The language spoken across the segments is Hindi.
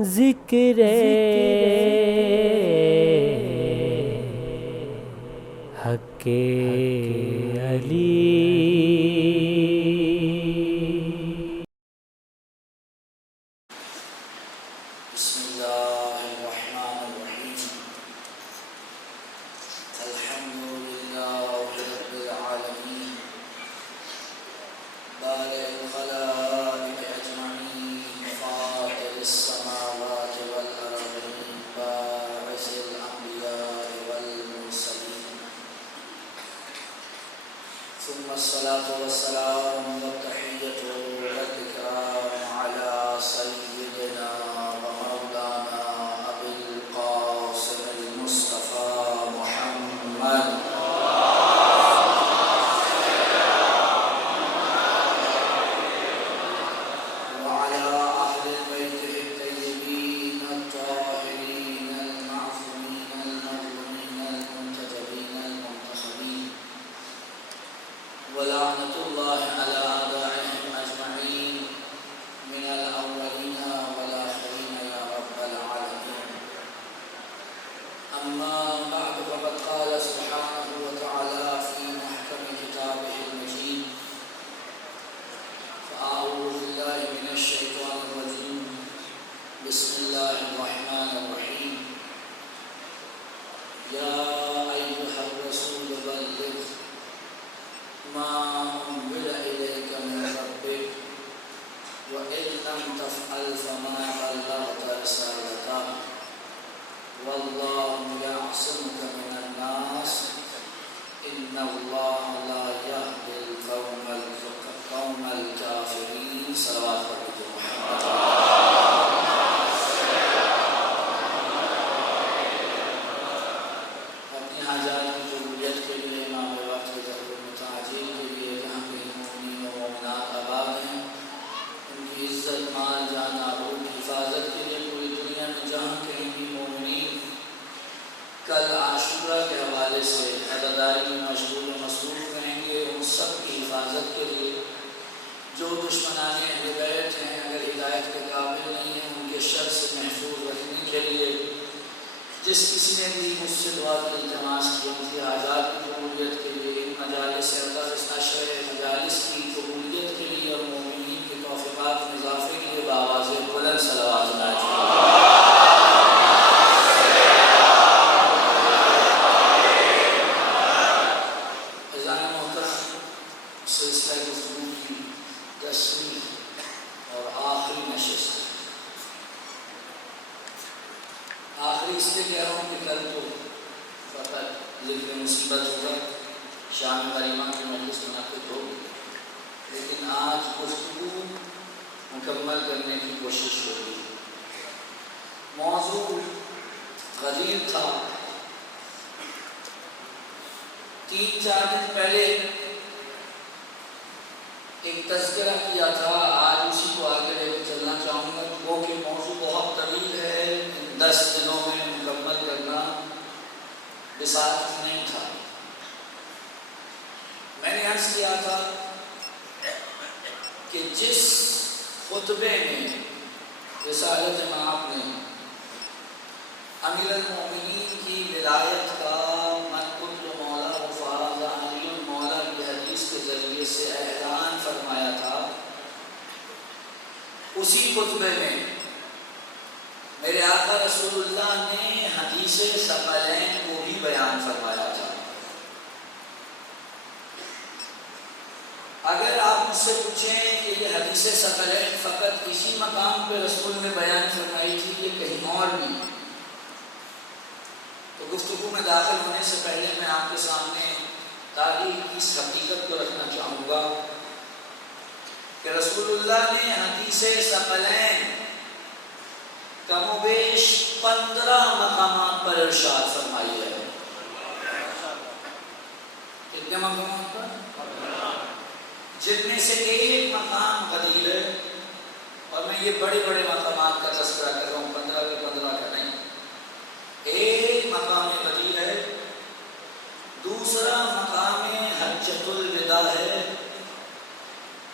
ज़िक्र हक़्क़े अली।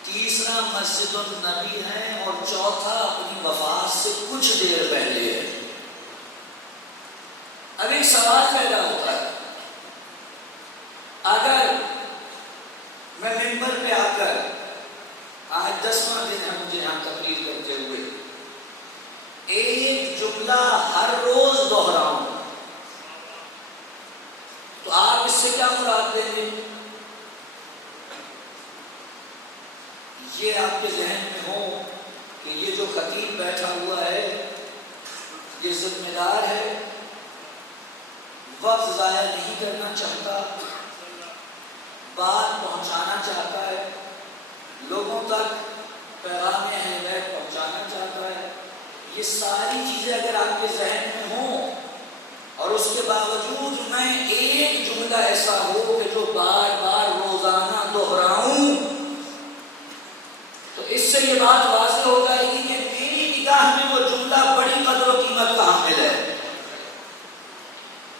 तीसरा मस्जिदुन नबी है और चौथा अपनी वफात से कुछ देर सवाल पैदा होता है, अगर मैं मिंबर पे आकर, आज 10वां दिन है मुझे यहाँ तकरीर करते हुए, एक जुमला हर रोज दोहराऊं, तो आप इससे क्या मुराद लेंगे? ये आपके जहन में हो कि ये जो खतीब बैठा हुआ है ये जिम्मेदार है, वक्त जाया नहीं करना चाहता, बात पहुंचाना चाहता है, लोगों तक पैगाम हिदायत पहुंचाना चाहता है। ये सारी चीजें अगर आपके जहन में हो और उसके बावजूद मैं एक जुमला ऐसा हो कि जो बार बार रोजाना दोहराऊं, तो इससे ये बात वाज़ेह हो जाएगी कि मेरी निगाह में वो जुमला बड़ी कदर और कीमत का हामिल है,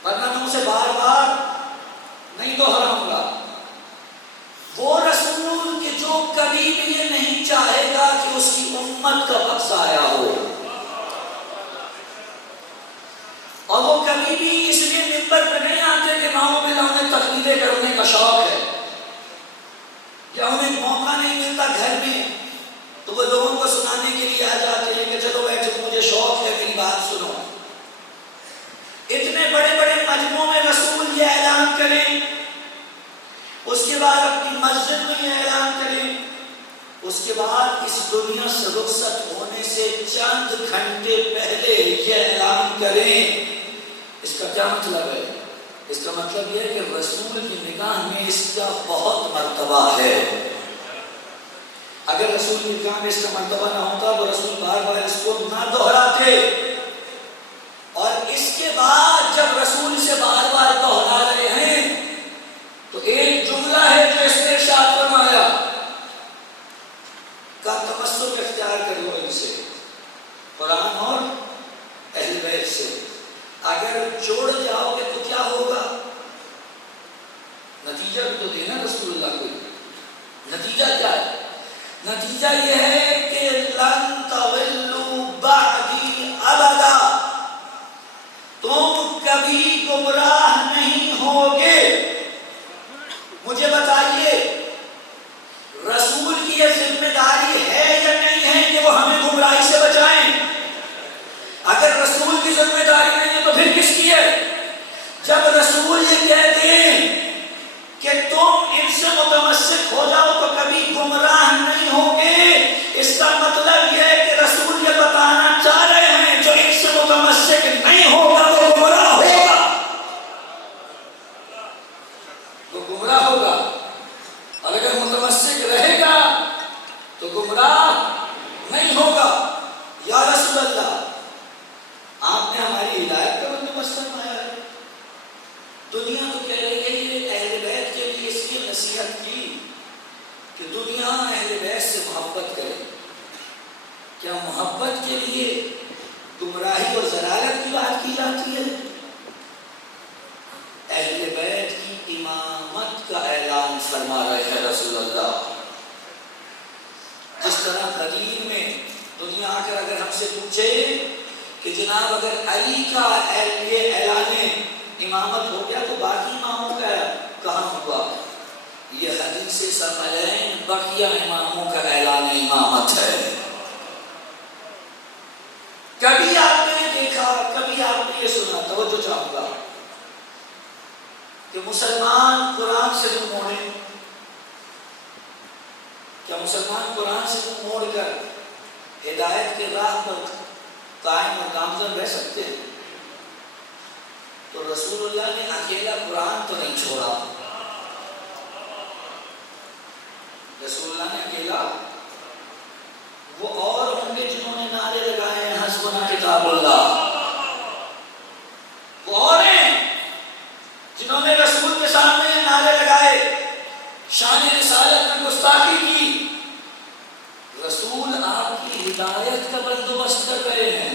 वरना मैं उसे बार बार नहीं दोहराऊंगा। वो रसूल के जो कभी भी ये नहीं चाहेगा कि उसकी उम्मत का वक्त जाया हो, और वो कभी भी इसलिए मिंबर पे नहीं आते कि माओ में उन्हें तकरीरें करने का शौक है या उन्हें मौका नहीं मिलता घर में, तो वो लोगों को सुनाने के लिए आ जाते हैं कि चलो बैठो मुझे शौक है मेरी बात सुनो। इतने बड़े बड़े मजमों में रसूल ये ऐलान करें, उसके बाद अपनी मस्जिद में ये ऐलान करें, उसके बाद इस दुनिया से रुखसत होने से चंद घंटे पहले ये ऐलान करें। इसका क्या मतलब है? इसका मतलब यह है कि रसूल की निगाह में इसका बहुत मर्तबा है। अगर रसूल की निगाह में इसका मर्तबा ना होता तो रसूल बार बार इसको ना दोहराते, और इसके बाद जब रसूल से बार बार दोहरा रहे हैं तो एक जुमला है जो इसने इरशाद फरमाया का तमस्सुक इख्तियार करो इनसे, कुरान और अहले बैत से। अगर जोड़ जाओगे तो क्या होगा? नतीजा भी तो देना रसूलुल्लाह को। नतीजा क्या है? नतीजा यह है कि लन तविल्लु बअदी अबदा, तुम कभी गुमराह नहीं होगे। मुझे बताइए, रसूल की यह जिम्मेदारी है या नहीं है कि वो हमें गुमराही से बचाएं? अगर रसूल की जिम्मेदारी नहीं है तो फिर किसकी है? जब रसूल ये कह दें कि तुम इनसे मुतमस्सिक हो जाओ तो कभी गुमराह नहीं होगे, इसका मतलब यह है कि रसूल ये बताना चाह रहे हैं जो इनसे मुतमस्सिक नहीं होगा वो गुमराह होगा, वो गुमराह होगा, और अगर मुतमस्सिक रहेगा तो गुमराह नहीं होगा। या रसूल अल्लाह, आपने हमारी हिदायत का बंदोबस्त फरमाया है। दुनिया तो कह रही है ये अहले बैत के लिए इसलिए नसीहत की कि दुनिया अहले बैत से मोहब्बत करे। क्या मोहब्बत के लिए गुमराही और जलालत की बात की जाती है? अहले बैत की इमामत का ऐलान फरमा रहे हैं रसूलुल्लाह। जिस तरह कदीम में दुनिया आकर अगर हमसे पूछे कि जनाब अगर अली का ये ऐलान इमामत हो गया तो बाकी इमामों का कहाँ हुआ? ये हदीस सकलैन बकिया इमामों का ऐलान इमामत है। कभी आपने देखा, कभी आपने ये सुना, तवज्जो चाहूंगा कि मुसलमान कुरान से मुंह मोड़े? क्या मुसलमान कुरान से मुंह मोड़कर हिदायत के राह पर कायम और गामजन रह सकते हैं? तो रसूलुल्लाह ने अकेला कुरान तो नहीं छोड़ा, रसूलुल्लाह ने अकेला, वो और होंगे जिन्होंने नारे लगाए हैं हस्बुना किताबुल्लाह, वो और हैं जिन्होंने रसूल के सामने नारे लगाए, शान रिसालत में गुस्ताखी की। रसूल आपकी हिदायत का बंदोबस्त कर रहे हैं।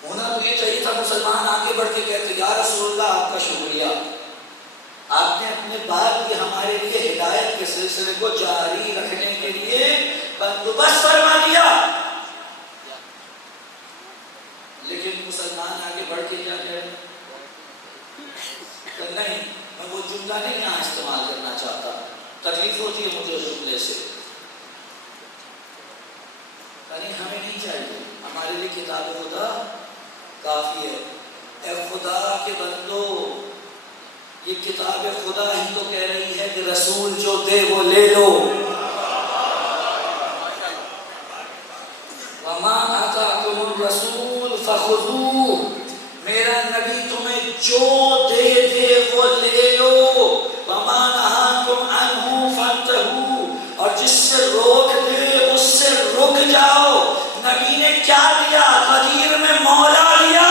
होना तो ये चाहिए था मुसलमान आगे बढ़ के कहते या रसूलुल्लाह आपका शुक्रिया, आपने अपने बाद की हमारे लिए हिदायत के सिलसिले को जारी रखने के लिए बंदोबस्त फरमा दिया। लेकिन मुसलमान आगे बढ़ के क्या कह रहे हैं? तो नहीं, मैं वो जुमला नहीं यहाँ इस्तेमाल करना चाहता, तकलीफ होती है मुझे उस जुमले से। यानी हमें नहीं चाहिए, हमारे लिए किताब खुदा काफी है। ए खुदा के बंदो, ये किताब खुदा ही तो कह रही है कि रसूल जो दे वो ले लो। वमा आताकुमुर रसूल फखुदूह, मेरा नबी तुम्हें जो दे दे वो ले लो। वमा नहाकुम अन्हु फंतहू, और जिससे रोक दे उससे रुक जाओ। नबी ने क्या दिया? गदीर में मौला दिया।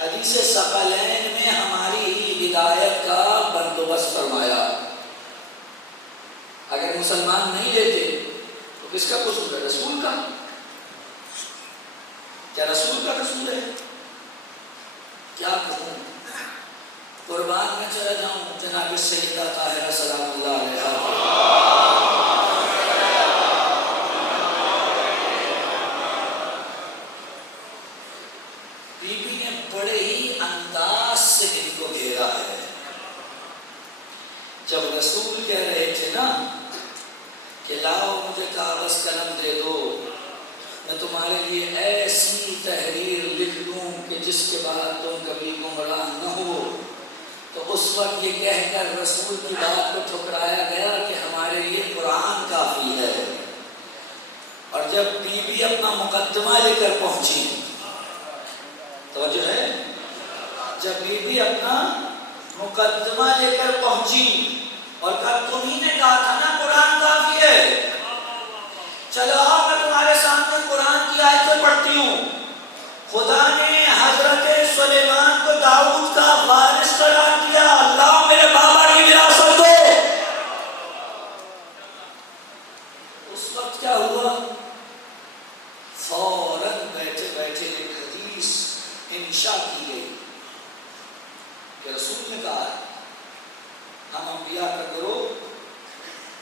हदीस सकलैन में हमारी हिदायत का बंदोबस्त फरमाया। अगर मुसलमान नहीं लेते तो किसका कसूर है? रसूल का। क्या रसूल का कसूर है? क्या कहूँ, कुर्बान में चला जाऊं जनाब सैयदा ताहिरा सलामुल्लाह अलैहा। बीबी ने बड़े ही अंदाज से इनको घेरा है। जब रसूल कह रहे थे ना कि लाओ मुझे कागज कलम दे दो, मैं तुम्हारे लिए ऐसी तहरीर लिख दूं कि जिसके बाद तुम कभी गुमराह न हो, तो उस वक्त ये कहकर रसूल की बात को ठुकराया गया कि हमारे लिए कुरान काफी है। और जब बीबी अपना मुकद्दमा लेकर पहुंची, तो जो है जब बीबी अपना मुकद्दमा लेकर पहुंची और कहा तुम्ही ने कहा था ना कुरान काफी है, चलो आओ मैं तुम्हारे सामने कुरान की आयतें पढ़ती हूँ। खुदा ने हजरत सुलेमान को दाऊद का वारिस करार दिया। अल्लाह मेरे बाबा की विरासत दो। उस वक्त क्या हुआ? फौरन बैठे बैठे एक हदीस इंशा की गई कि रसूल ने कहा हम अंबिया का करो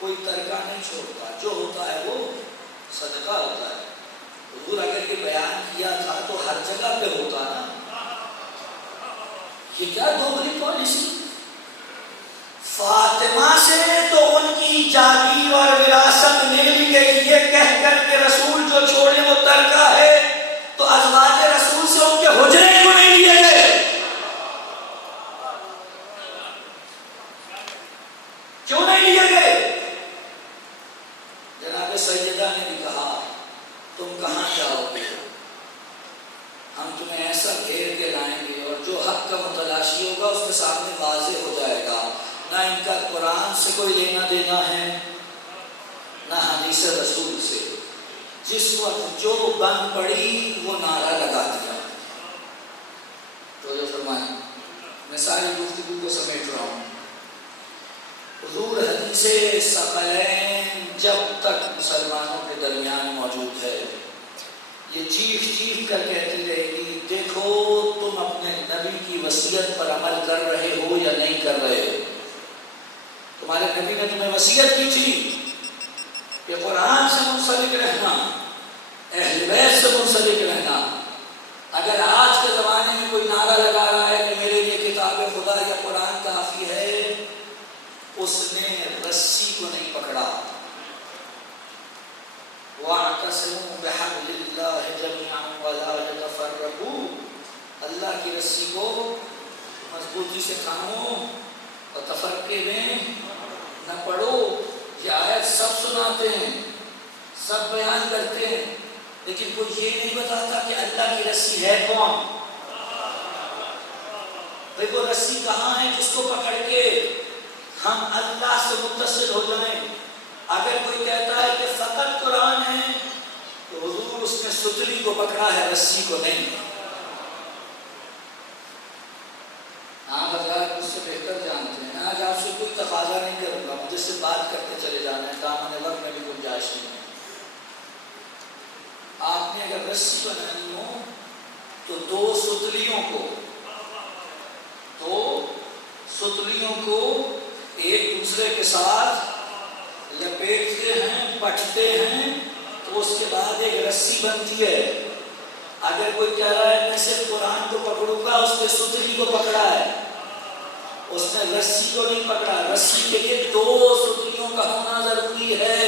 कोई तरीका नहीं छोड़ता, जो होता है वो सदका होता है। हुजूर अगर ये बयान किया था तो हर जगह पे होता ना। ये क्या दोगली पॉलिसी? फातिमा से तो उनकी जागीर और विरासत ले ली गई, ये कहकर के रसूल जो छोड़े वो तरीका है, तो अज़वाज रसूल से उनके हुजरे क्यों नहीं लिए गए? क्यों नहीं लिए गए? जनाब सैयदा ने भी कहा तुम कहाँ जाओगे, हम तुम्हें ऐसा घेर के लाएंगे और जो हक का मुतलाशी होगा उसके सामने वाज़ेह हो जाएगा। ना इनका कुरान से कोई लेना देना है, ना हदीस रसूल से। जिस वक्त जो बन पड़ी वो नारा लगा दिया। तो जो फरमाए, मैं सारी गुफ्तगू को समेट रहा हूँ। हुजूर हदीसे सकलैन जब तक मुसलमानों के दरमियान मौजूद है, ये चीख चीख कर कहती रहेगी देखो तुम अपने नबी की वसीयत पर अमल कर रहे हो या नहीं कर रहे हो। तुम्हारे नबी ने तुम्हें वसीयत की थी कि कुरान से मुंसलिक रहना, अहले बैत से मुंसलिक रहना। अगर आज के ज़माने में कोई नारा लगा रहा है कि मेरे लिए किताब खुदा या कुरान काफ़ी है, उसने रस्सी को नहीं पकड़ा। वाअतसिमू बिहब्लिल्लाहि जमीअन वला तफर्रकू, अल्लाह की रस्सी को मजबूती से थामो और तफरके में न पड़ो। ये आयत सब सुनाते हैं, सब बयान करते हैं, लेकिन कोई ये नहीं बताता कि अल्लाह की रस्सी है कौन। भाई वो रस्सी कहाँ है जिसको पकड़ के हम अल्लाह से मुत्तसिल हो जाएं। अगर कोई कहता है कि फकत कुरान है तो हुजूर उसने सुतली को पकड़ा है, रस्सी को नहीं। आप हज़रात मुझसे बेहतर जानते हैं। आज आपसे कोई तकाजा नहीं करूँगा, मुझे सिर्फ बात करते चले जाना है, दामन वक्त में भी गुंजाइश नहीं है। आपने अगर रस्सी बनानी हो तो दो सुतलियों को एक दूसरे के साथ लपेटते हैं, पटते हैं, तो उसके बाद एक रस्सी बनती है। अगर कोई कह रहा है मैं सिर्फ कुरान को पकड़ूंगा, उसने सुतली को पकड़ा है, उसने रस्सी को नहीं पकड़ा। रस्सी के लिए दो सुतलियों का होना जरूरी है।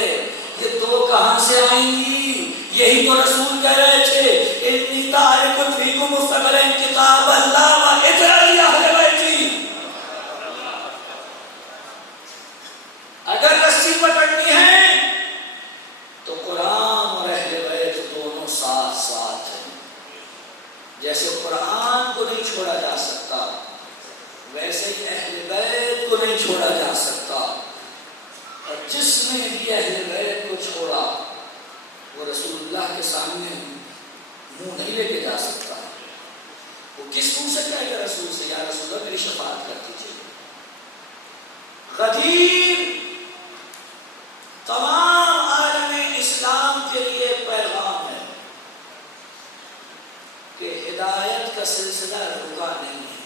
ये दो कहां से आएंगी? यही तो रसूल कह रहे थे, इन्नी तारिकुन फीकुम मुस्तक़िलन किताब अल्लाह व इकरा लिया अहले बैती। अगर रस्सी पकड़नी है तो कुरान और अहले बैत दोनों साथ साथ हैं। जैसे कुरान को नहीं छोड़ा जा सकता, वैसे ही अहले बैत को नहीं छोड़ा जा सकता। और जिसने भी अहले बैत को छोड़ा वो रसूलुल्लाह के सामने मुंह नहीं लेके जा सकता। वो किस मुंह से कहेगा रसूल से, या रसूलल्लाह मेरी शफाअत कर दीजिए। गदीर तमाम आलमे इस्लाम के लिए पैगाम है कि हिदायत का सिलसिला रुका नहीं है,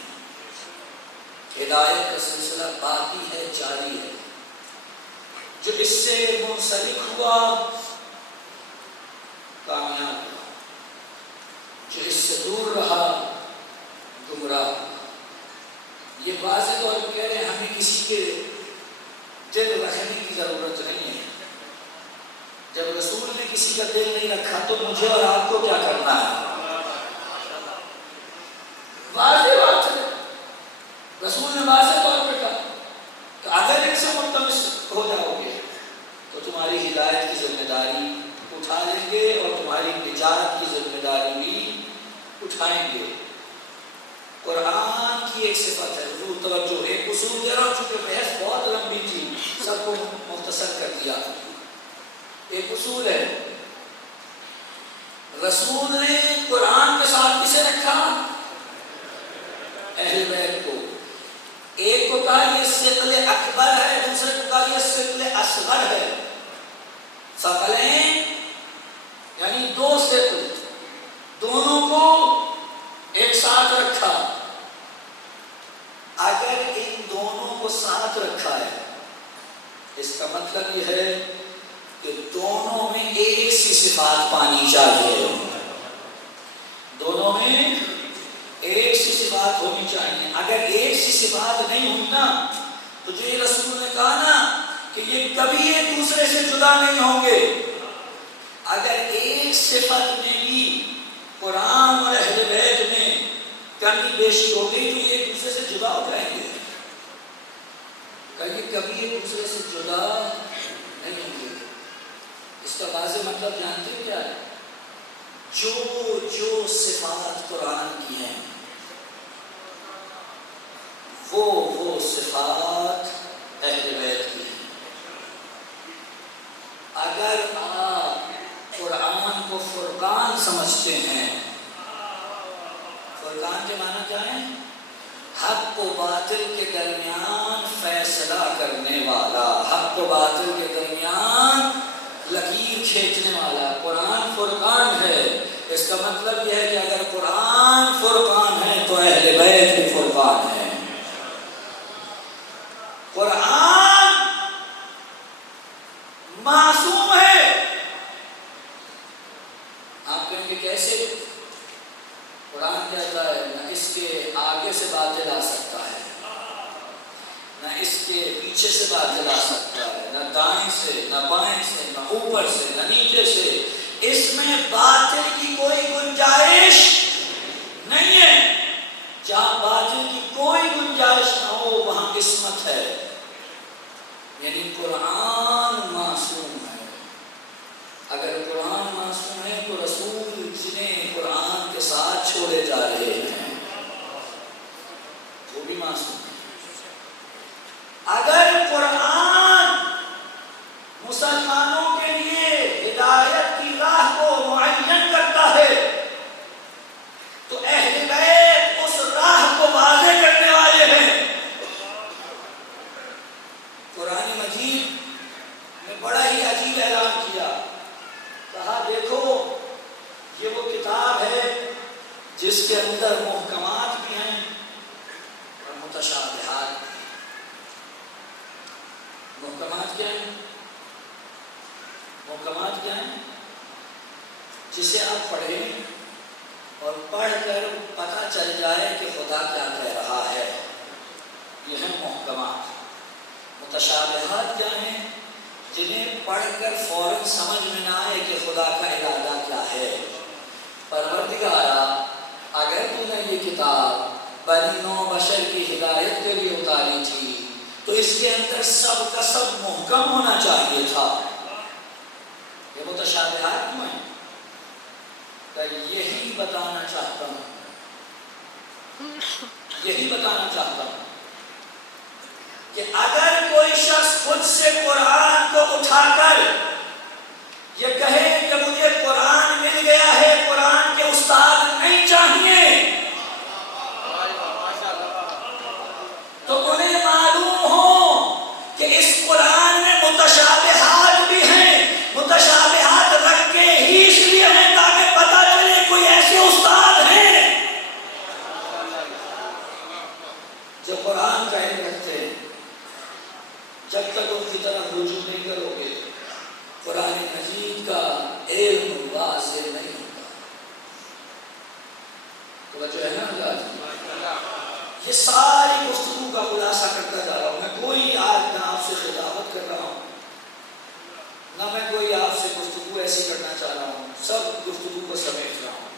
हिदायत का सिलसिला बाकी है, जारी है। जो इससे मुंसलिक हुआ कामयाब हुआ, जो इससे दूर रहा गुमराह। ये वाज़ेह तौर पर कह रहे हैं, हमें किसी के दिल रखने की जरूरत नहीं है। जब रसूल ने किसी का दिल नहीं रखा तो मुझे और आपको क्या करना है? वाज़ेह बात है, रसूल ने वाज़ेह तौर पर कहा तो अगर इनसे मुल्तमस हो जाओगे तो तुम्हारी हिदायत की जिम्मेदारी उठा लेंगे और तुम्हारी निजात की जिम्मेदारी भी उठाएंगे। कुरान की एक सिफत है, हुजूर तवज्जो, एक उसूल दे रहा हूं, चूंकि बहस बहुत लंबी थी, सबको मुख्तसर कर दिया। एक उसूल है, रसूल ने कुरान के साथ किसे रखा? अहले बैत को। एक को कहा ये सिक़्ल अकबर है, दूसरे को कहा ये सिक़्ल असग़र है। सकलें यानी दो सिक़्ल, दोनों को एक साथ रखा। अगर इन दोनों को साथ रखा है, इसका मतलब यह है कि दोनों में एक सी सिफात पानी चाहिए, दोनों में एक सी सिफात होनी चाहिए। अगर एक सी सिफात नहीं हुई ना, तो जो ये रसूल ने कहा ना कि ये कभी एक दूसरे से जुदा नहीं होंगे, अगर एक सिफत में भी कुरान और अहले बैत में कमी बेशी हो गई तो ये एक दूसरे से जुदा हो जाएंगे, कभी एक दूसरे से जुदा नहीं होंगे। इसका वाज़ेह मतलब जानते हो क्या है? जो जो सिफात कुरान की हैं वो सिफात अहले बैत की हैं। अगर आप कुरान को फुरकान समझते हैं, फुरकान के माना क्या है? हक व बातिल के दरमियान फैसला करने वाला, हक व बातिल के दरमियान लकीर खींचने वाला कुरान फुरकान है। इसका मतलब यह है कि अगर कुरान फुरकान है तो अहले बैत भी फुरकान है। कुरान मासूम है। आप कहेंगे कैसे? कुरान कहता है न इसके आगे से बातें ला सकता है, न इसके पीछे से बातें ला सकता है, न दाएं से, न बाएं से, न ऊपर से, न नीचे से। इसमें बातिल की कोई गुंजाइश नहीं है। जहां बातिल की कोई गुंजाइश ना हो वहां किस्मत है। यानी कुरान मासूम है। अगर कुरान मासूम है तो रसूल जिन्हें कुरान के साथ छोड़े जा रहे हैं वो भी मासूम है। अगर कुरान मुसलमानों के लिए हिदायत की राह को मुअय्यन करता है तो अहले बैत उस राह को वाज़ेह करने वाले हैं। कुरान मजीद में बड़ा ही अजीब ऐलान किया, कहा देखो ये वो किताब है जिसके अंदर मुहकमात भी हैं और मुतशाबिहात भी। मुहकमात क्या है? मुहकमात क्या है? जिसे आप पढ़ें और पढ़कर पता चल जाए कि खुदा क्या कह रहा है। ये है मुहकमात। मुतशाबिहात क्या हैं? जिन्हें पढ़कर फौरन समझ में ना आए कि खुदा का इरादा क्या है। परवरदिगारा, अगर तूने ये किताब बनी नौ बशर की हिदायत के लिए उतारी थी तो इसके अंदर सब का सब मुहकम होना चाहिए था। ये मुतशाबिहात क्यों है? तो यही बताना चाहता हूँ, यही बताना चाहता हूँ कि अगर कोई शख्स खुद से कुरान को उठाकर ये कहे कि मुझे कुरान मिल गया है, कुरान के उस्ताद नहीं चाहिए, तो उन्हें मालूम हो कि इस कुरान में मुतशाबिहात भी हैं। मुतशाबिहात रखे ही इसलिए हैं ताकि पता चले कोई ऐसे उस्ताद हैं जो कुरान का इल्म रखते हैं। जब तक उनकी तरफ रुजू नहीं करोगे, कुरान मजीद का इल्म वाज़ेह नहीं होगा। तो बच्चों है ना अल्लाह, ये सारी गुफ्तगू का खुलासा करता जा रहा हूँ। मैं कोई आज ना आपसे खिताबत कर रहा हूँ, ना मैं कोई आपसे गुफ्तगू ऐसी करना चाह रहा हूँ। सब गुफ्तगू को समेट रहा हूँ।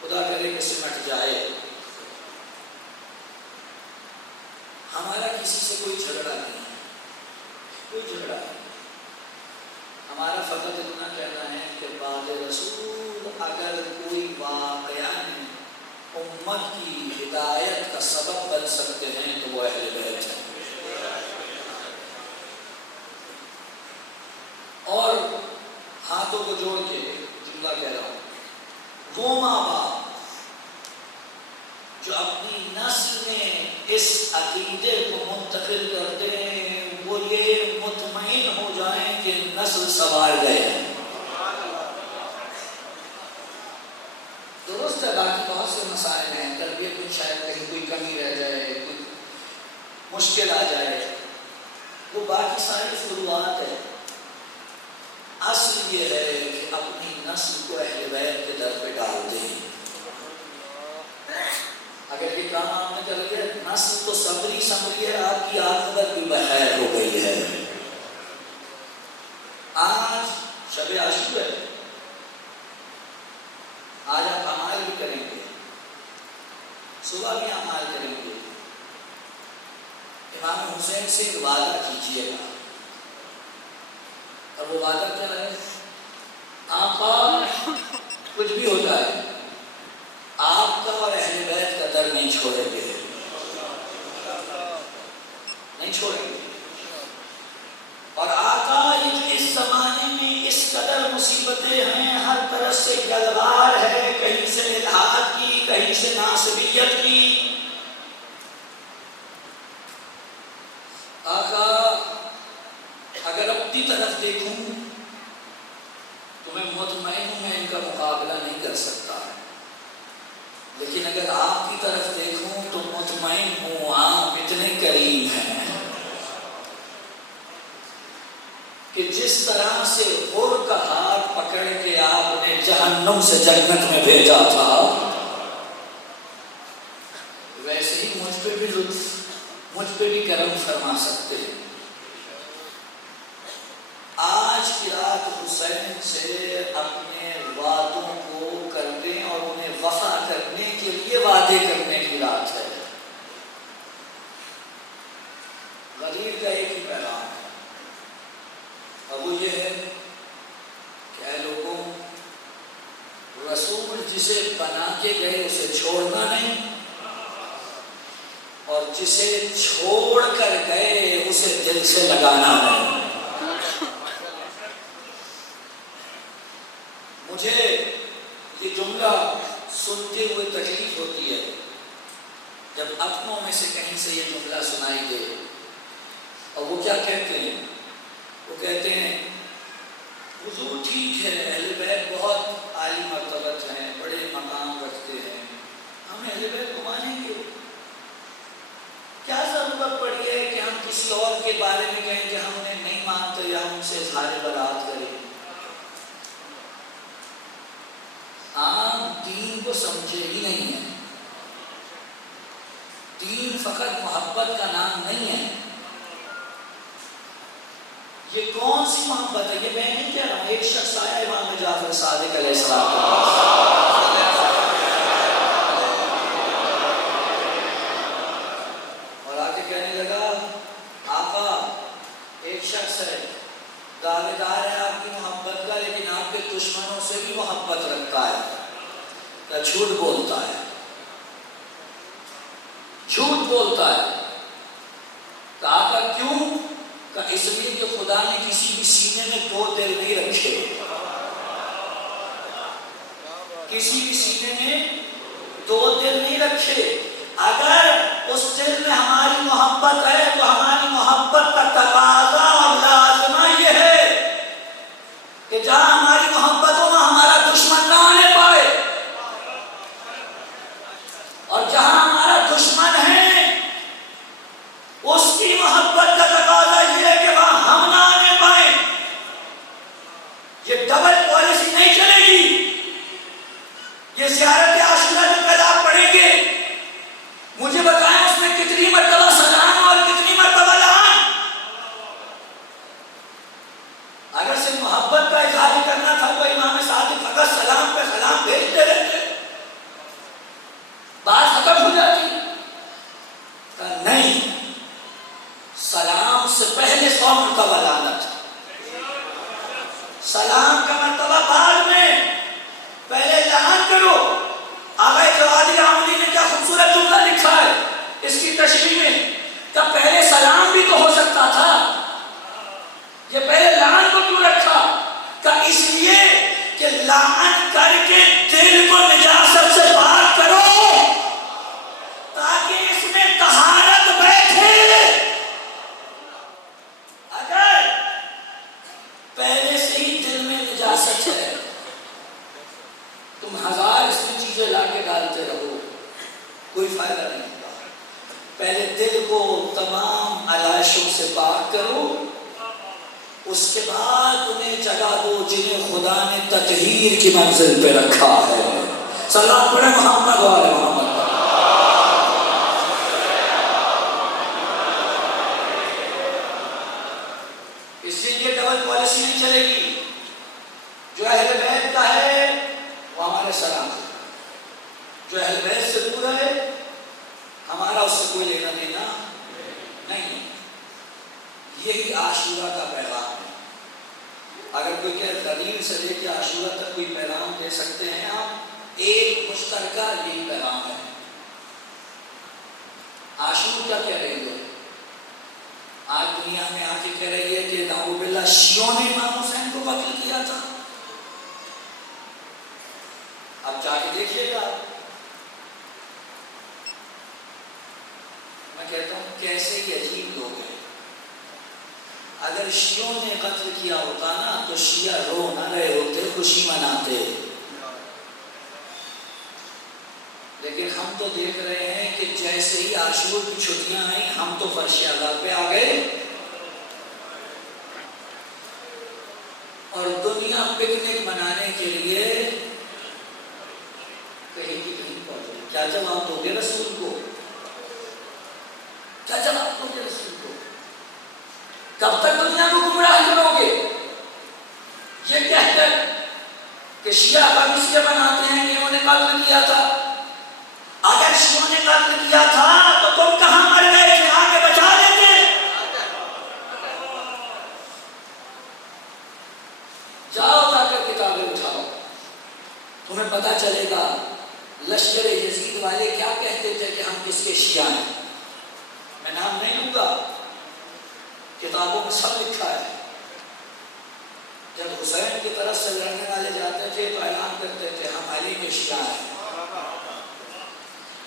खुदा करे कि सिमट जाए। हमारा किसी से कोई झगड़ा नहीं है, कोई झगड़ा नहीं। हमारा फ़कत इतना कहना है कि बाद रसूल अगर कोई वाक़यान उम्मत की हिदायत का सबब बन सकते हैं तो वो अहले बैत हैं। और हाथों को जोड़ के जुमला कह रहा हूँ, वो माँ बाप जो अपनी नस्ल में इस अकीदे को मुंतकिल करते हैं, वो ये मुतमईन हो जाएं कि नस्ल सवार गए हैं। दुरुस्त है, बाकी बहुत से मसाइल हैं, तरबियत में शायद कहीं कोई कमी रह जाए, कोई मुश्किल आ जाए, वो बाकी सारी शुरुआत है। असल ये है कि अपनी नस्ल को अहले बैत के दर पे डाल दें। अगर ये काम आपने कर लिया, नस्ल तो समरी समरी है, आपकी आखिरत भी बखैर हो गई है। आज शब आशूरा है, आज आप अमाल भी करेंगे, सुबह भी अमाल करेंगे। इमाम हुसैन से वादा कीजिएगा, और वो वादा क्या है? आका कुछ भी हो जाए, आपका और अहले बैत का दर नहीं छोड़ेंगे, नहीं छोड़ेंगे। और आका ये जो इस जमाने में इस कदर मुसीबतें हैं, हर तरफ से गलवार है, कहीं से इल्हाद की, कहीं से नासबियत की। आका अगर अपनी तरफ देखूं तो मैं मुतमईन हूं, मैं इनका मुकाबला नहीं कर सकता, लेकिन अगर आपकी तरफ देखूं तो मुतमईन हूं, आप इतने करीम हैं कि जिस तरह से हुर का हाथ पकड़ के आपने जहन्नुम से जन्नत में भेजा था, वैसे ही मुझ पे भी लुत्फ, मुझ पे भी करम फरमा सकते हैं। आज की रात हुसैन से अपने वादों को करने और उन्हें वफा करने के लिए वादे करने की रात है। गरीब का एक ही पैगाम है, और वो ये है कि ऐ लोगों, रसूल जिसे बना के गए उसे छोड़ना नहीं, और जिसे छोड़ कर गए उसे दिल से लगाना नहीं। मुझे ये जुमला सुनते हुए तकलीफ होती है जब अपनों में से कहीं से ये जुमला सुनाई दे। और वो क्या कहते हैं? वो कहते हैं हुजूर ठीक है, अहले बैत बहुत आली मर्तबत हैं, बड़े मकाम रखते हैं, हम अहले बैत को मानेंगे। क्या जरूरत पड़ी है कि हम किसी और के बारे में कहें कि हम उन्हें नहीं मानते या उनसे इज़हार बरात करें? आप दीन को समझे ही नहीं है। दीन फकत मोहब्बत का नाम नहीं है। ये कौन सी मोहब्बत है? ये मैं नहीं कह रहा हूं। एक शख्स आया इमाम जाफर सादिक अलैहिस्सलाम के पास और आके कहने लगा, आका एक शख्स है, दावेदार है आपकी मोहब्बत का, लेकिन आपके दुश्मनों से भी मोहब्बत रखता है, या झूठ बोलता है, झूठ बोलता है। कहा का क्यों? का इसलिए कि खुदा ने किसी भी सीने में दो दिल नहीं रखे, किसी भी सीने में दो दिल नहीं रखे। अगर उस दिल में हमारी मोहब्बत है तो हमारी मोहब्बत का तकाजा और लाज़िमा ये है कि जहां हमारी मोहब्बत हो वहां हमारा दुश्मन ना आने पाए, और जहां हमारा दुश्मन है उसकी मोहब्बत का तकाजा ये है कि वहां हम ना आने पाए। ये डबल पॉलिसी नहीं चलेगी। ये ज़ियारत आशूरा जो कल आप पढ़ेंगे, मुझे बताएं उसमें कितनी मर्तबा सलाम और कितनी मर्तबा लान। अगर सिर्फ मोहब्बत का इजहार करना था तो इमाम सादिक फकत सलाम पे सलाम भेजते रहते, बात खत्म हो जाती। नहीं, सलाम से पहले 100 मर्तबा लानत, सलाम का मर्तबा बाद में, पहले लान करो। आगे जवादी आमली ने क्या खूबसूरत जुमला लिखा है इसकी तशरीह में, कि पहले सलाम भी तो हो सकता था, ये पहले लान को क्यों रखा? का इसलिए कि लान करके दिल को निजासत से पाक करो ताकि इसमें तहारत बैठे। अगर पहले से ही दिल में निजासत है, तुम 1000 इसमें चीजें लाके डालते रहो, कोई फायदा नहीं होगा। पहले दिल को तमाम अलाइशों से पाक करो, उसके बाद उन्हें जगा दो जिन्हें खुदा ने ततहीर की मंजिल पे रखा है। सलाम पढ़े मोहम्मद वाले मोहम्मद। इससे ये डबल पॉलिसी नहीं चलेगी। जो अहले बैत का है वो हमारे सलाम, जो अहले बैत से दूर है हमारा उससे कोई लेना देना नहीं। यही आशूरा का पैगाम है। अगर कोई कहे दलील से लेके आशूरा तक कोई पैगाम दे सकते हैं आप, एक मुश्तरका यही पैगाम है। आशूर क्या कह रही है? आज दुनिया में आके कह रही है कि नाउबिल्ला शियों ने इमाम हुसैन को कत्ल किया था। अब जाके देखिएगा। मैं कहता हूं कैसे ये अजीब लोग हैं। अगर शियों ने कत्ल किया होता ना तो शिया रो ना रहे होते, खुशी मनाते। लेकिन हम तो देख रहे हैं कि जैसे ही आशूर की छुट्टियां आई हम तो फर्श अज़ा पे आ गए और दुनिया पिकनिक मनाने के लिए कहीं की कहीं पहुंचे। क्या जवाब दोगे रसूल को? क्या जवाब दोगे रसूल को? कब तक दुनिया को गुमराह करोगे? ये कहकर कि शिया कब इसलिए बनाते हैं कि उन्होंने कत्ल किया था। अगर शियों ने कत्ल किया था तो तुम कहां मर गए थे? आगे बचा लेते। जाओ जाकर किताबें उठाओ, तुम्हें पता चलेगा लश्कर यजीद वाले क्या कहते थे कि हम किसके शिया हैं। मैं नाम नहीं लूंगा, किताबों में सब लिखा है। जब हुसैन की तरफ से लड़ने वाले जाते थे तो ऐलान करते थे हम अली के शिया हैं,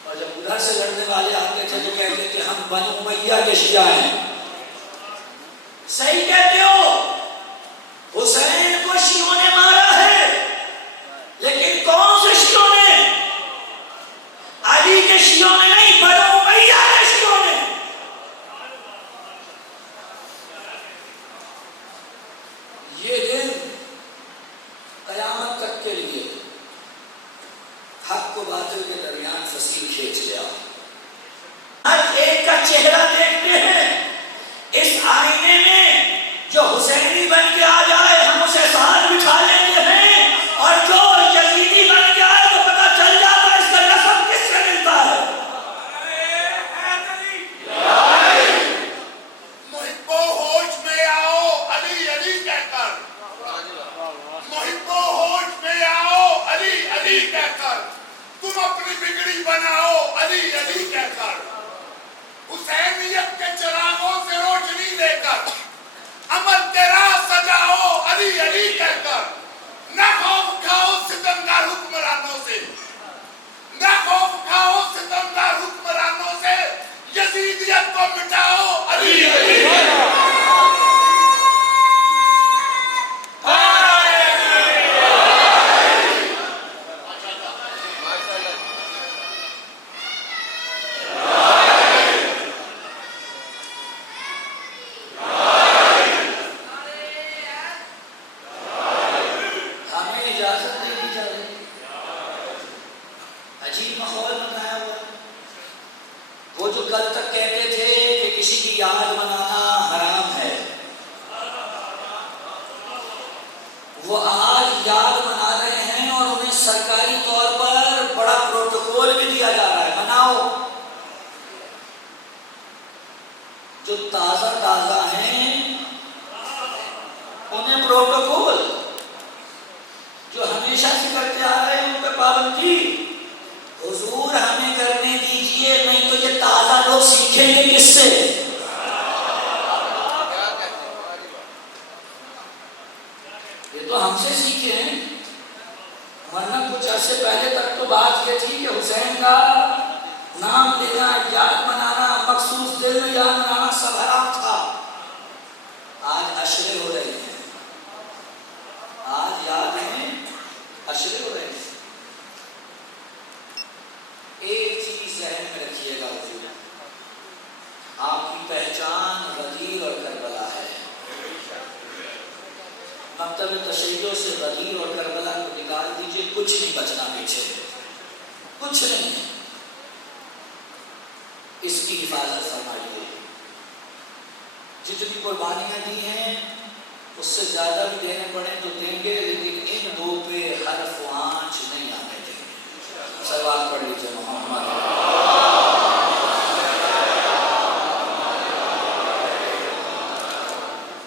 और जब उधर से लड़ने वाले आते थे तो कहते थे हम बनु उमैया के शिया हैं। सही कहते हो, हुसैन को शियों ने मारा है, लेकिन कौन से शियों ने? अली के शियों ने नहीं, बनु उमैया के शियों ने। ये दिन कयामत तक के लिए हक को को बातिल के दरमियान फसील खींच लिया। हर एक का चेहरा देखते हैं इस आईने में, जो हुसैनी बन के आ जाए हम उसे साथ बिठा लेते हैं, और जो यजीदी बन के आए तो पता चल जाता है इसका नस्ब किससे मिलता है। मुहिब्बो होश में आओ अली अली कहकर, मुहिब्बो होश में आओ अली अली कहकर, तुम अपनी बिगड़ी बनाओ अली अली कहकर, हुसैनियत के चिरागों से रोशनी लेकर अमल तेरा सजाओ अली अली कहकर, न खौफ खाओ सितमगार हुक्मरानों से, न खौफ खाओ सितमगार हुक्मरानों से, यजीदियत को मिटाओ अली अली। जो ताजा ताजा हैं उन्हें प्रोटोकॉल, जो हमेशा से करते आ रहे हैं उन पर पाबंदी। हुजूर हमें करने दीजिए, नहीं तो ये ताजा लोग सीखेंगे किससे? ये तो हमसे सीखे हैं, वरना कुछ अर्से पहले तक तो बात ये थी कि हुसैन का नाम लेना, याद मनाना, मखसूस दिल में याद मनाना सब हराम था। आज अशरे हो रहे हैं, आज याद है अशरे हो रहे हैं। एक चीज ज़हन में रखिएगा, हुजूर आपकी पहचान गदीर और करबला है। मकतब तशय्युअ से गदीर और करबला को निकाल दीजिए, कुछ नहीं बचना पीछे, कुछ नहीं। इसकी हिफाजत फरमाइए। जितनी कुर्बानियाँ दी हैं उससे ज़्यादा भी देने पड़े तो देंगे, लेकिन इन दो पे हर्फ आँच नहीं आने देंगे। सवाल पढ़ लीजिए मोहम्मद।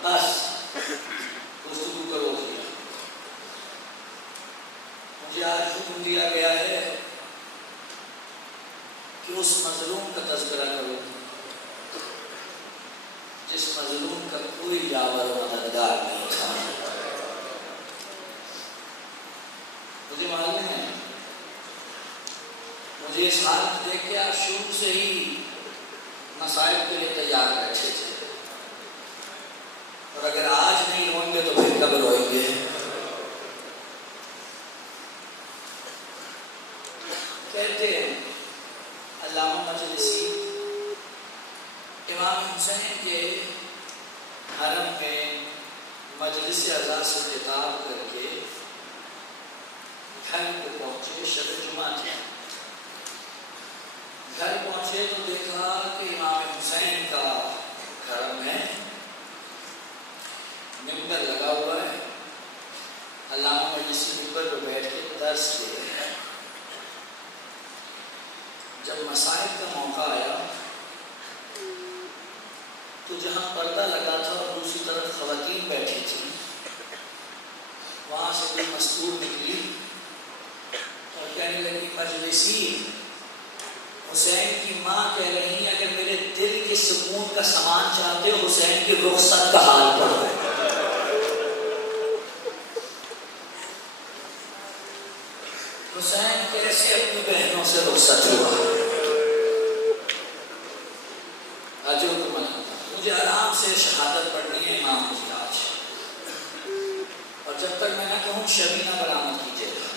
बस गुफ्तगू को रोक दिया। मुझे आज हुक्म दिया गया है कि उस मजलूम का तज़किरा करो जिस मजलूम का कोई यावर मददगार नहीं था। मुझे मालूम है, मुझे इस हाल में देख के आप शुरू से ही मसाइब के लिए तैयार बैठे थे, और अगर आज नहीं रोएंगे तो फिर कब रोएंगे? कहते हैं अल्लामा मजलिसी इमाम हुसैन के हरम में मजलिस अज़ा से खिताब करके घर पे पहुँचे। शब जुमा थे, घर पहुँचे तो देखा कि इमाम हुसैन का हरम में मिंबर लगा हुआ है। अल्लामा मजलिसी मिंबर पर बैठ के दर्स दे रहे हैं। जब मसाइब का मौका आया तो जहाँ पर्दा लगा था और दूसरी तरफ ख़वातीन बैठी थी, वहाँ से कोई मस्तूर निकली और कहने लगी, मजलिसी हुसैन की माँ कह रही है अगर मेरे दिल के सुकून का सामान चाहते हो हुसैन की रुखसत का हाल पढ़ो। हुसैन कैसे अपनी बहनों से रुखसत हुआ? मुझे आराम से शहादत पढ़नी है इमाम की आज, और जब तक मैं ना कहूँ शबीना बरामद कीजिएगा।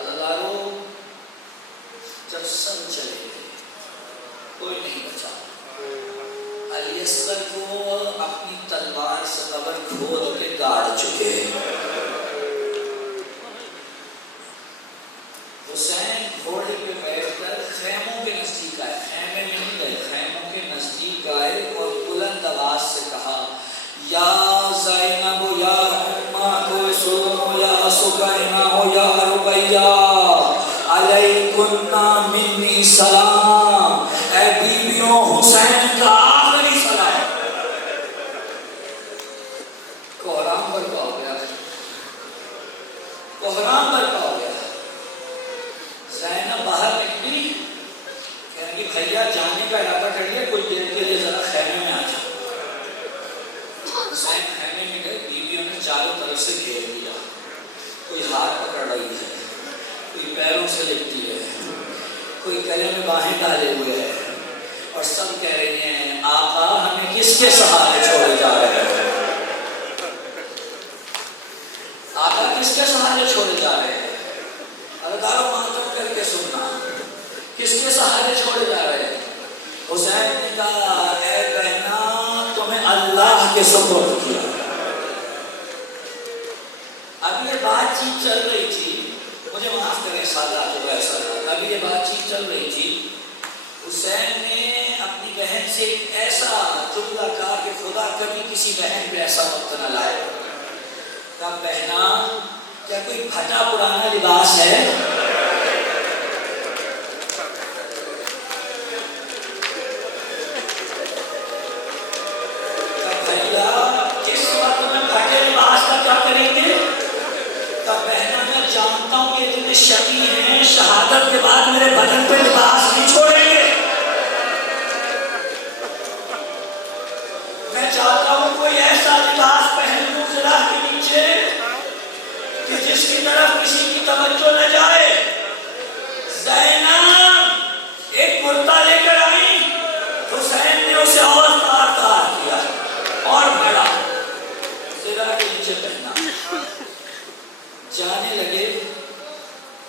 अल्लाहो जब सब चले गए कोई नहीं बचा, अली असगर को अपनी तलवार से कब्र खोद के गाड़ चुके। घोड़े पे बैठकर खैमों के नजदीक आए, खैमे में नहीं गए, खैमों के नजदीक आए और बुलंद आवाज से कहा, या ज़ैनब या उम्मा कुलसूम या सुकैना या रुबैया अलैकुन्ना मिन्नी सलाम, ऐ बीवियों हुसैन का आखिरी सलाम। कोहराम बरपा हो गया, कोहराम बरपा हो गया। ज़ैनब बाहर निकली, कहेंगी भैया जाने का इरादा करिए, कुछ देर के लिए जरा खैमे में आ जाओ। हुसैन खैमे में गए, बीवियों ने चारों तरफ से घेर लिया, कोई हाथ पकड़ रही है, कोई पैरों से लिपटी है, कोई गले में बाहें डाले हुए है, और सब कह रही हैं आका हमें किसके सहारे छोड़े जा रहे हैं, आका किसके सहारे छोड़े जा रहे हैं। अदारों मातम करके सुनना, किसके सहारे छोड़े जा रहे हैं। हुसैन ने कहा ऐ बहना तुम्हें अल्लाह के सुपुर्द किया। अब ये बातचीत चल रही थी, मुझे माफ करें सादा तो ऐसा था, अभी ये बातचीत चल रही थी, हुसैन ने अपनी बहन से ऐसा जुमला कहा कि खुदा कभी किसी बहन पे ऐसा वक्त न लाए। कहा बहना क्या कोई फटा पुराना लिबास है, भैया इस वक्त में फटे लिबास का क्या करेंगे। तब बहना मैं जानता हूँ कि इतने शकी हैं, शहादत के बाद मेरे बदन पे लिबास नहीं छोड़ेंगे। मैं चाहता हूँ कोई ऐसा लिबास पहन लूं ज़रा के नीचे कि जिसकी तरफ किसी की तवज्जो न जाए। ज़ैनब एक कुर्ता लेकर आई, हुसैन ने उसे और तार तार किया और पड़ा, ज़रा के नीचे पहना। जाने लगे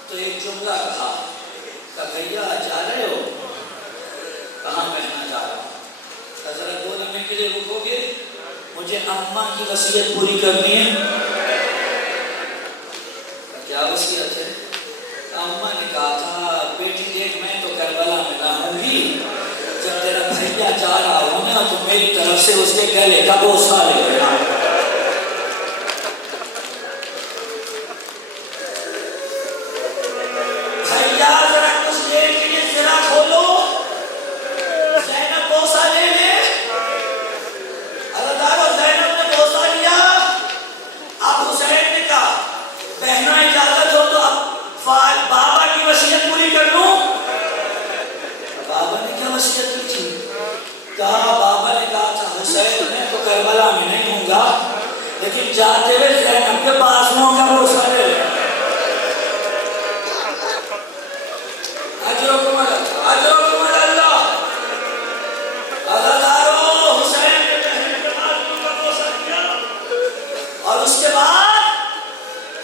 तो एक जुमला कहा, भैया जा रहे हो, कहाँ पहना जा रहा हूँ, जरा 2 लम्हे के लिए रुकोगे, मुझे अम्मा की वसीयत पूरी करनी है। क्या वसीयत है। अम्मा ने कहा था बेटी देख मैं तो करबला में ना होंगी, जब तेरा भैया जा रहा हो ना तो मेरी तरफ से उसके गले का बोसा ले लेना। भैया जरा कुछ देर के लिए जरा खोलो, ज़ैनब बोसा ले ले। अदारो ज़ैनब ने बोसा लिया। अब हुसैन ने कहा बहना इजाजत हो तो अब बाबा की वसीयत पूरी कर लूं। बाबा ने क्या वसीयत की थी। कहा बाबा ने कहा था हुसैन मैं तो करबला में नहीं होऊंगा, लेकिन जाते हुए ज़ैनब के बाजुओं का बोसा ले ले। और उसके बाद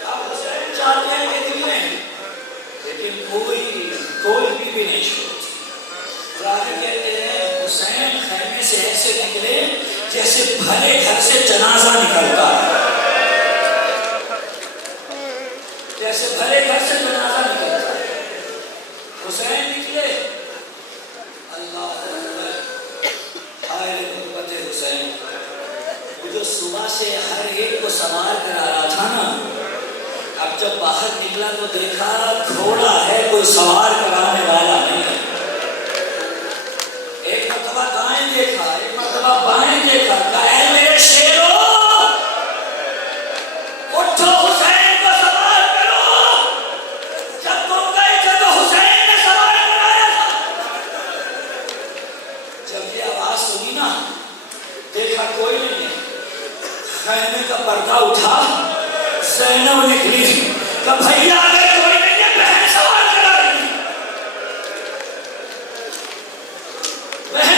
अब हुसैन चाहते हैं कि दिल में, लेकिन कोई भी नहीं छोड़ती। रावी कहते हैं हुसैन खैमे से ऐसे निकले जैसे भले घर से जनाजा निकलता है, जैसे भले घर से जनाजा निकलता है। हुसैन निकले, अल्लाह हाय गुर्बत हुसैन, वो जो सुबह से हर एक को सवार करा रहा था ना, अब जब बाहर निकला तो देखा घोड़ा है, कोई सवार कराने वाला नहीं है। एक मरतबा दाएं देखा, एक मरतबा बाएं देखा, कहा ऐ मेरे शेरों उठो हुसैन को सवार करो। जब तुम गए थे तो हुसैन ने सवार कराया था। जब ये आवाज सुनी ना, देखा कोई नहीं है, खैमे का पर्दा उठा, ज़ैनब निकली, कहा भैया अगर कोई नहीं है बहन सवार करा रही, बहन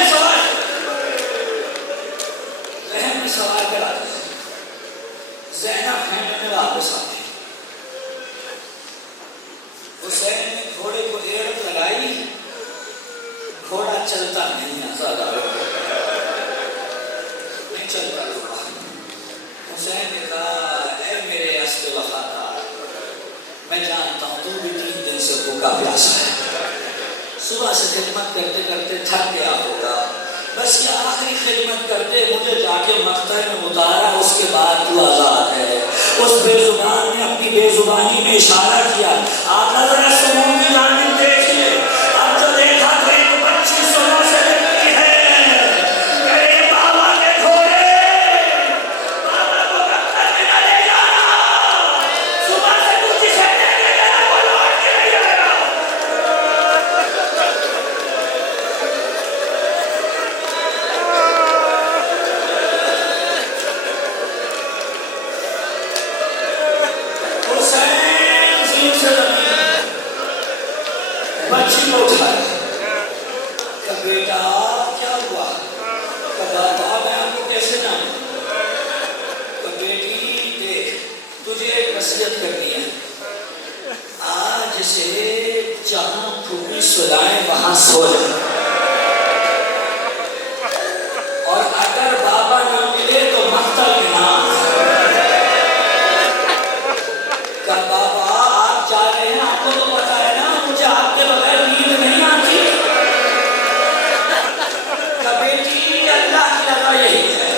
ने सवार करा दी। ज़ैनब खैमे में वापस आ गई। हुसैन ने घोड़े को एड़त लगाई, घोड़ा चलता नहीं, ज्यादा नहीं चलता घोड़ा। हुसैन ने कहा ऐ मेरे अस्ते वफादार, मैं जानता हूँ तू भी 3 दिन दिन से भूखा प्यासा है, सुबह से खिदमत करते करते थक गया होगा, बस ये आखिरी खिदमत करते मुझे जाके मख्तर में उतारा, उसके बाद तू आजाद है। उस बेजुबान ने अपनी बेजुबानी में इशारा किया, आप नजर सुमो की जानिब देखिए, अब जो देखा तो एक बच्ची सुमो से लिपटी है। मेरे बाबा के घोड़े, बाबा को मख्तर में न ले जाना, सुबह से तू जिसे लेके गया वो लौट के नहीं आया। बच्ची को उठाया, कहा बेटा क्या हुआ, कहा बाबा मैं आपको कैसे जानूं, कहा बेटी देख तुझे एक वसीयत करनी है, आज से जहां खूबी सुलाए वहां सो जा, और अगर बाबा न मिले तो मख्तर में ना। कहा बाबा आप जा रहे हैं, आपको तो पता है ना मुझे आपके बगैर नींद नहीं आती। कहा बेटी अल्लाह की रज़ा यही है।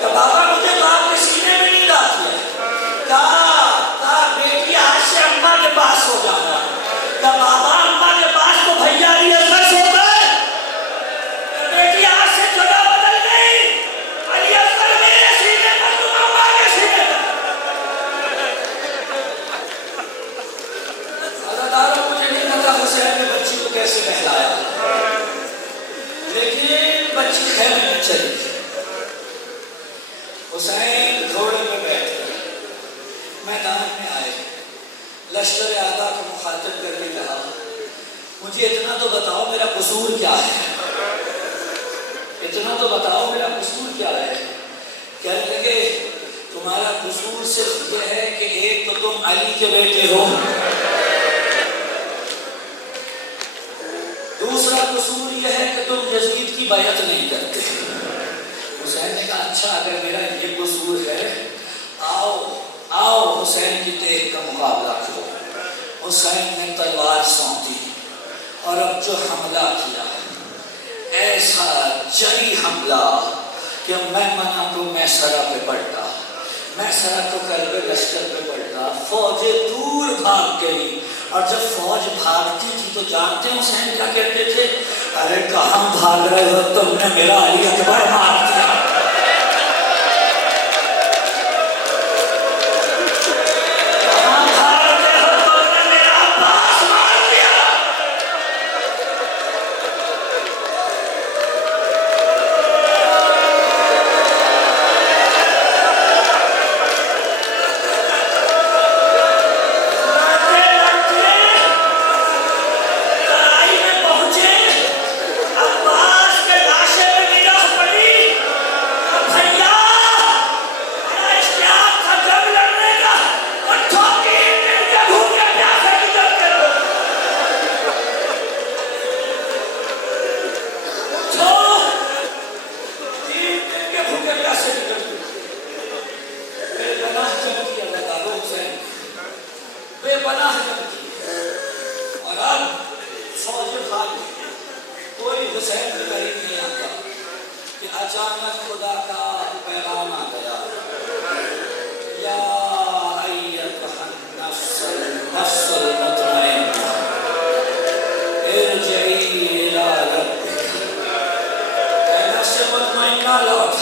कहा बाबा मुझे तो आपके सीने में नींद आती है। कहा बेटी आज से अम्मा के पास हो जाना। कहा बाबा अम्मा के पास तो भैया अली असगर सो गए। बेटी आज से जगह बदल गई, अली असगर मेरे सीने पर, तुम अम्मा के सीने पर। मुझे नहीं पता हुसैन ने बच्ची को कैसे बहलाया, लेकिन बच्ची खैर में चली। हुसैन घोड़े में बैठ गए, मैदान में आए, लश्कर आगा को मुखातिब करके कहा मुझे इतना तो बताओ मेरा कसूर क्या है, इतना तो बताओ मेरा कसूर क्या है। कहने लगे तुम्हारा कसूर सिर्फ यह है कि एक तो तुम अली के बेटे हो, दूसरा कसूर यह है कि तुम यजीद की बैअत नहीं करते। हुसैन ने कहा अच्छा अगर मेरा ये कसूर है, आओ आओ हुसैन की तेग का मुकाबला करो। हुसैन ने तलवार सौंपी और अब जो हमला किया ऐसा जरी हमला कि मैं मना तो मैं सरा पे पलटा, मैं सरा तो कल्बे लश्कर पे पलटा, फौजें दूर भाग गई। और जब फौज भागती थी तो जानते हैं हुसैन क्या कहते थे, अरे कहाँ भाग रहे हो, तुमने मेरा अली अकबर मार दिया। कहाँ भाग रहे हो, तुमने मेरा अब्बास मार दिया। और अब फौज भाग कोई हुसैन के करीब नहीं आता कि अचानक खुदा का पैगाम आ गया, या अय्युहन नफ्सुल मुतमइन्ना इरजिई इला रब्बिक, नफ्स मुतमइन्ना लौट,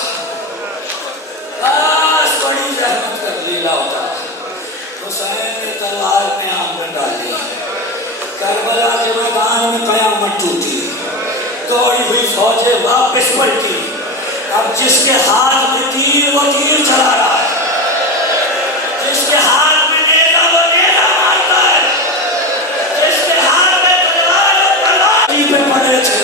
बस बड़ी रहमत कर ली लौटा। हुसैन ने तलवार में आमदन डाली, करबला के मैदान में कयामत टूटी, दौड़ी हुई फौजें वापस पलटी। अब जिसके हाथ में तीर वो तीर चला रहा है, जिसके हाथ में नेजा वो नेजा मारता है, जिसके हाथ में तलवार वो तलवार पे पड़े थे।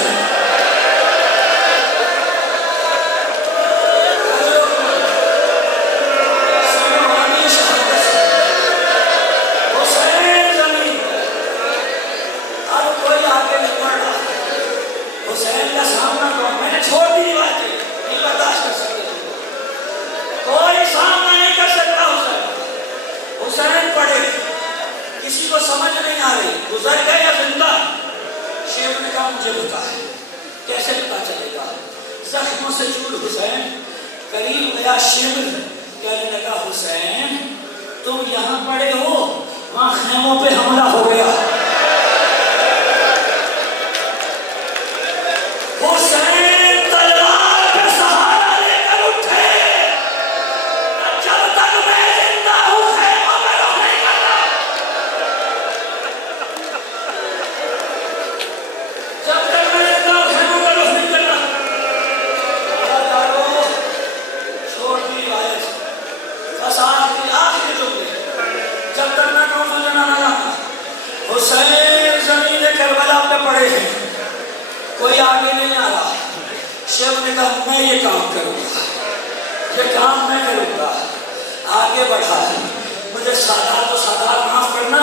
हुसैन का सामना करो, मैंने छोड़ दी बातें, नहीं बर्दाश्त कर सकते तुम, कोई सामना से चूर हुसैन करीब गया शिमर, कहने लगा हुसैन तुम यहाँ पड़े हो, वहाँ खेमों पे हमला हो गया। हुसैन तलवार पे सहारा लेकर उठे, जब तक मैं जिंदा हूँ खेमों पे रुख नहीं करना, जब तक मैं जिंदा हूँ खेमों पे रुख नहीं करना। छोड़ दी आयत, बस आखिरी जुमले, जब तक मैं कहूँ मुझे ना लगा। हुसैन जमीन करबला पे पड़े हैं, कोई आगे नहीं आ रहा। शेख ने कहा मैं ये काम करूँगा, ये काम मैं करूँगा। आगे बढ़ा, मुझे सादा तो सादा माफ करना,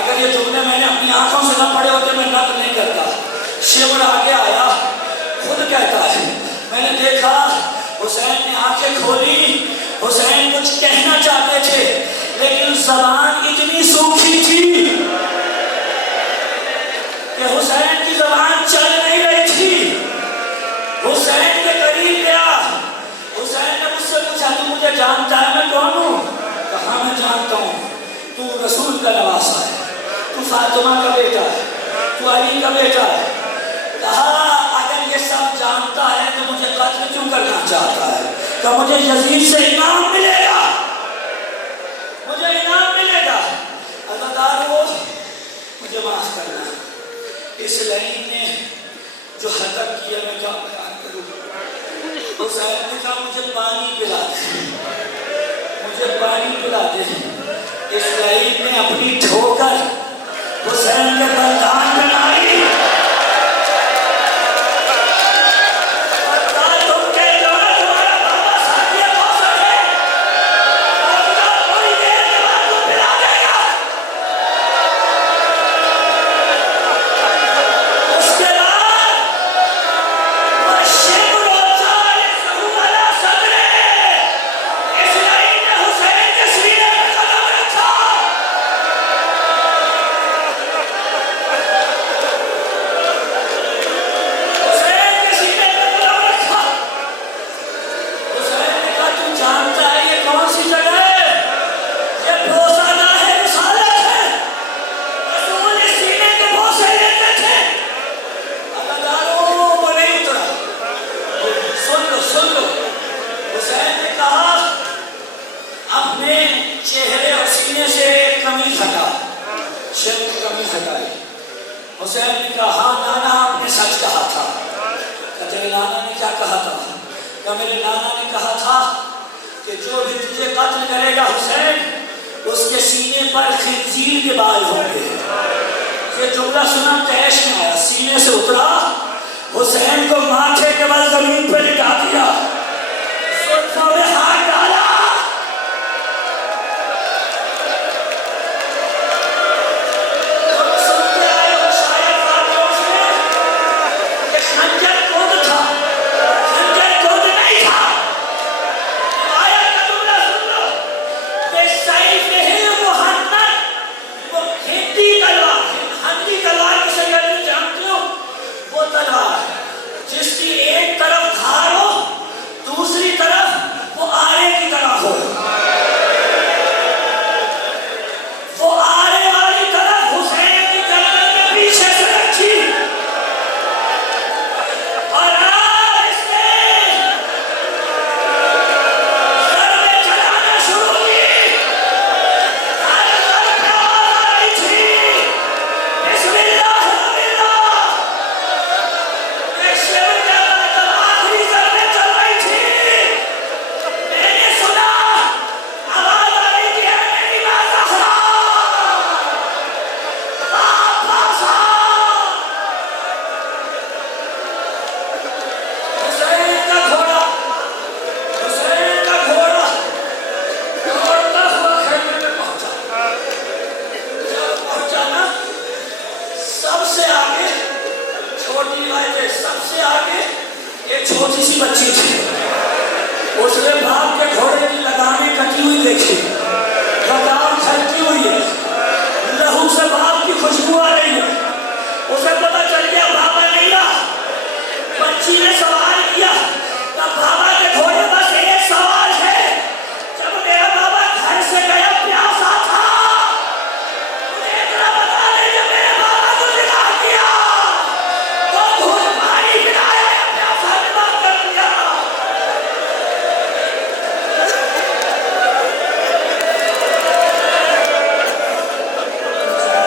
अगर ये जुमले मैंने अपनी आंखों से न पढ़े होते मैं नक नहीं करता। शेख आगे आया, खुद कहता है मैंने देखा हुसैन ने आंखें खोली, हुसैन कुछ कहना चाहते थे लेकिन जबान इतनी सूखी थी कि हुसैन की जबान चल नहीं रही थी। हुसैन के करीब गया, हुसैन ने मुझसे पूछा तू मुझे जानता है मैं कौन हूँ? कहा मैं जानता हूँ, तू रसूल का नवासा है, तू फातिमा का बेटा है, तू अली का बेटा है। कहा अगर ये सब जानता है तो मुझे कत्ल क्यों करना चाहता है? तो मुझे यजीद से इनाम मिलेगा, मुझे इनाम मिलेगा। अल्लाह मुझे माफ करना, इस लाइन ने जो हदक किया मैं क्या बयान करूँ। हुसैन ने कहा मुझे पानी पिला दे, मुझे पानी पिला दे। इस लाइन ने अपनी ठोकर हुसैन के बलिदान बनाई। हुसैन ने कहा हाँ नाना आपने सच कहा था। तेरे नाना ने क्या कहा था? क्या मेरे नाना ने कहा था कि जो भी तुझे कत्ल करेगा हुसैन उसके सीने पर खिंजीर के बाल होंगे। ये जुमला सुना तैश में आया, सीने से उतरा, हुसैन को माथे के बल जमीन पर लिटा दिया, जुल्फों में हाथ डाला। जिसकी एक तरफ धार हो, दूसरी तरफ वो आरे की तरह हो। वो आरे वाली तरफ हुसैन की गर्दन में पीछे से रखी और इसने ज़रबे चलाना शुरू की। हर तरफ पे आवाज़ आ रही थी, बिस्मिल्लाह। सबसे आगे एक छोटी सी बच्ची थी, उसने भाग के घोड़े की लगाने कटी हुई देखी,